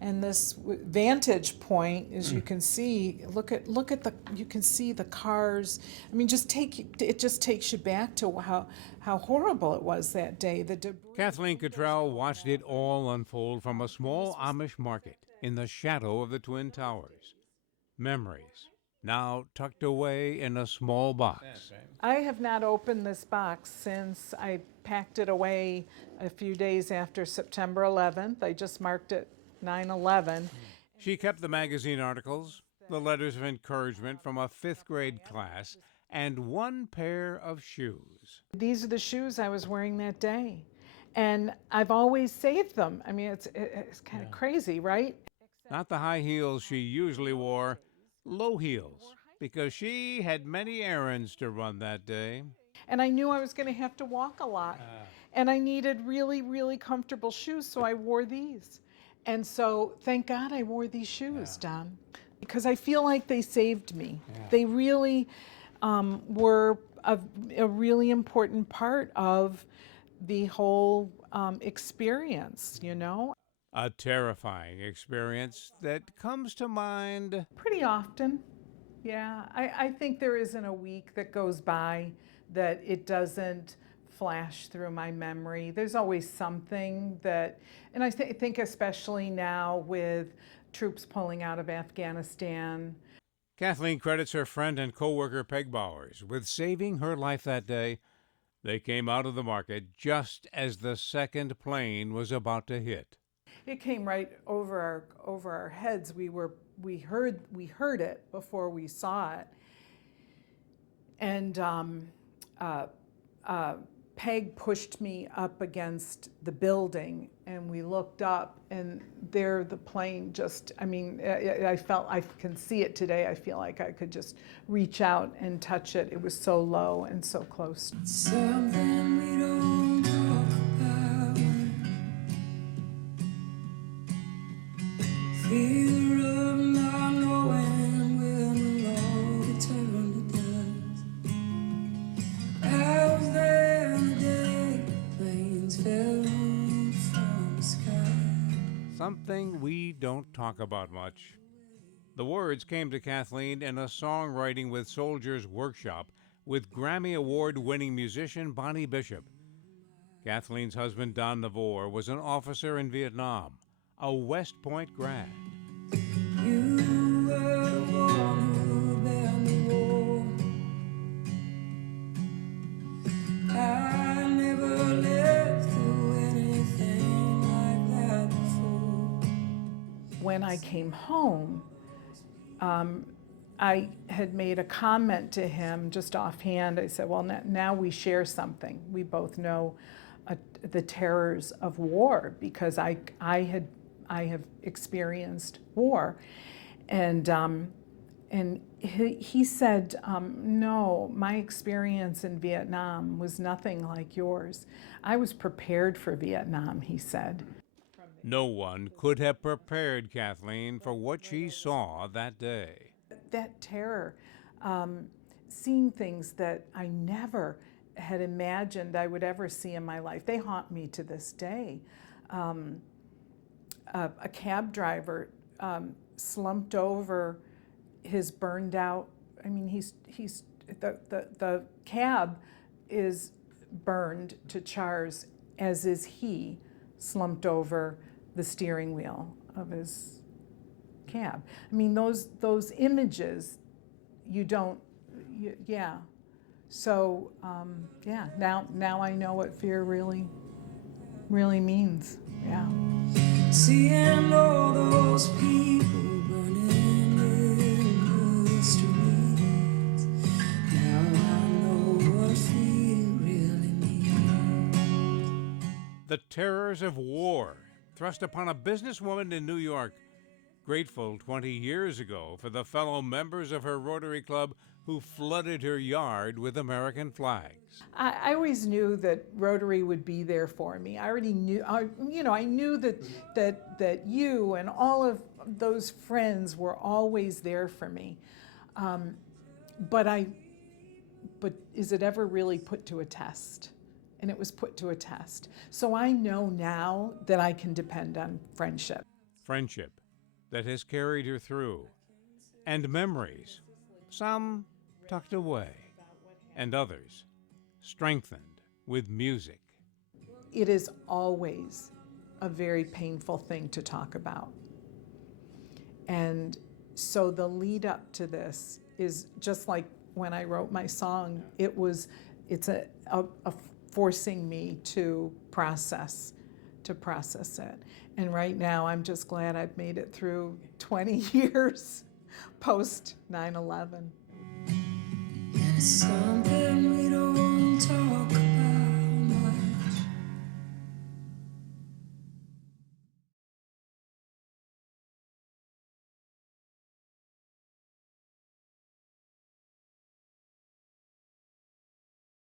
And this vantage point, as you can see, look at you can see the cars. I mean, it just takes you back to how horrible it was that day. The debris. Kathleen Cattrall watched it all unfold from a small Amish market in the shadow of the Twin Towers. Memories, now tucked away in a small box. I have not opened this box since I packed it away a few days after September 11th. I just marked it 9/11. She kept the magazine articles, the letters of encouragement from a fifth-grade class, and one pair of shoes. These are the shoes I was wearing that day, and I've always saved them. I mean, it's kind of crazy, right? Not the high heels she usually wore, low heels, because she had many errands to run that day. And I knew I was going to have to walk a lot, and I needed really, really comfortable shoes, so I wore these. And so, thank God I wore these shoes, Don, because I feel like they saved me. They really were a really important part of the whole experience, you know? A terrifying experience that comes to mind Pretty often, yeah. I think there isn't a week that goes by that it doesn't flash through my memory. There's always something that, and I think especially now with troops pulling out of Afghanistan. Kathleen credits her friend and co-worker Peg Bowers with saving her life that day. They came out of the market just as the second plane was about to hit. It came right over our heads. We heard it before we saw it, and Peg pushed me up against the building, and we looked up, and there the plane just, I mean, I felt, I can see it today, I feel like I could just reach out and touch it. It was so low and so close. Something we don't talk about. Fear of not knowing when the Lord eternally does. I was there the day planes fell from the sky. Something we don't talk about much. The words came to Kathleen in a songwriting with Soldiers workshop with Grammy Award-winning musician Bonnie Bishop. Kathleen's husband, Don Alhart, was an officer in Vietnam, a West Point grad. You were the one who began the war. I never lived through anything like that before. When I came home, I had made a comment to him just offhand. I said, well, now we share something. We both know the terrors of war, because I have experienced war. And he said, no, my experience in Vietnam was nothing like yours. I was prepared for Vietnam, he said. No one could have prepared Kathleen for what she saw that day. That terror, seeing things that I never had imagined I would ever see in my life, they haunt me to this day. A cab driver slumped over his burned out, I mean, the cab is burned to chars, as is he, slumped over the steering wheel of his cab. I mean, those images, yeah. So, yeah, now I know what fear really means, yeah. Seeing all those people burning in the streets, now I know what fear really means. The terrors of war thrust upon a businesswoman in New York, grateful 20 years ago for the fellow members of her Rotary Club who flooded her yard with American flags. I always knew that Rotary would be there for me. I already knew, I knew that you and all of those friends were always there for me. But is it ever really put to a test? And it was put to a test. So I know now that I can depend on friendship. friendship that has carried her through, and memories, some tucked away, and others strengthened with music. It is always a very painful thing to talk about. And so the lead up to this is just like when I wrote my song, it's a forcing me to process it. And right now I'm just glad I've made it through 20 years post 9/11. And it's something we don't talk